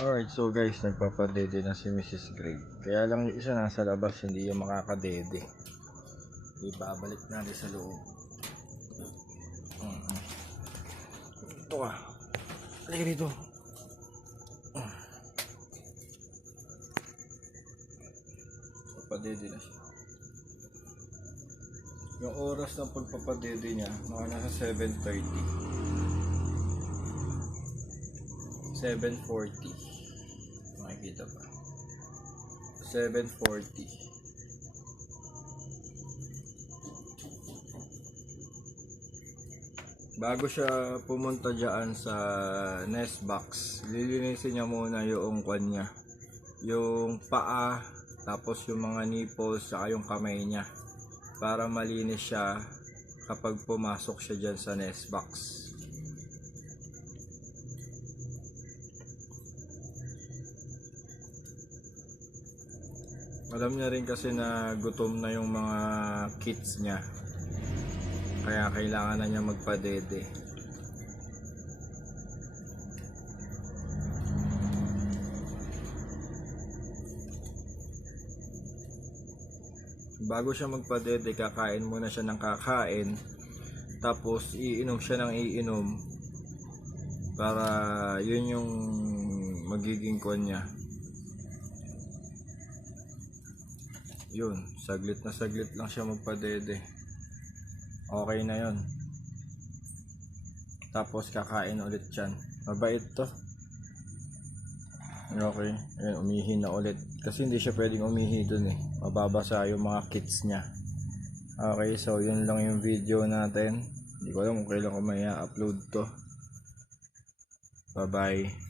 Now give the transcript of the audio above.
Alright, so guys, nagpapadede na si Mrs. Greg. Kaya lang yung isa nasa labas, hindi yung makakadede. Ibabalik natin sa loob. Ito ka. Halika dito. Papadede na siya. Yung oras ng pagpapadede niya, mga nasa 7:30. 7:40. Makikita pa. 7:40. Bago siya pumunta dyan sa nest box, lilinisin niya muna yung kwan niya, yung paa, tapos yung mga nipples, saka yung kamay niya, para malinis siya kapag pumasok siya dyan sa nest box. Alam niya rin kasi na gutom na yung mga kids niya, kaya kailangan na niya magpadede. Bago siya magpadede, kakain muna siya ng kakain, tapos iinom siya ng iinom, para yun yung magiging kwan niya. Yun, saglit na saglit lang siya magpadede. Okay na yun. Tapos kakain ulit yan. Mabait to. Okay, ayan, umihi na ulit. Kasi hindi siya pwedeng umihi dun eh. Mababasa yung mga kids niya. Okay, so yun lang yung video natin. Hindi ko alam kung kailan ko may upload to. Bye bye.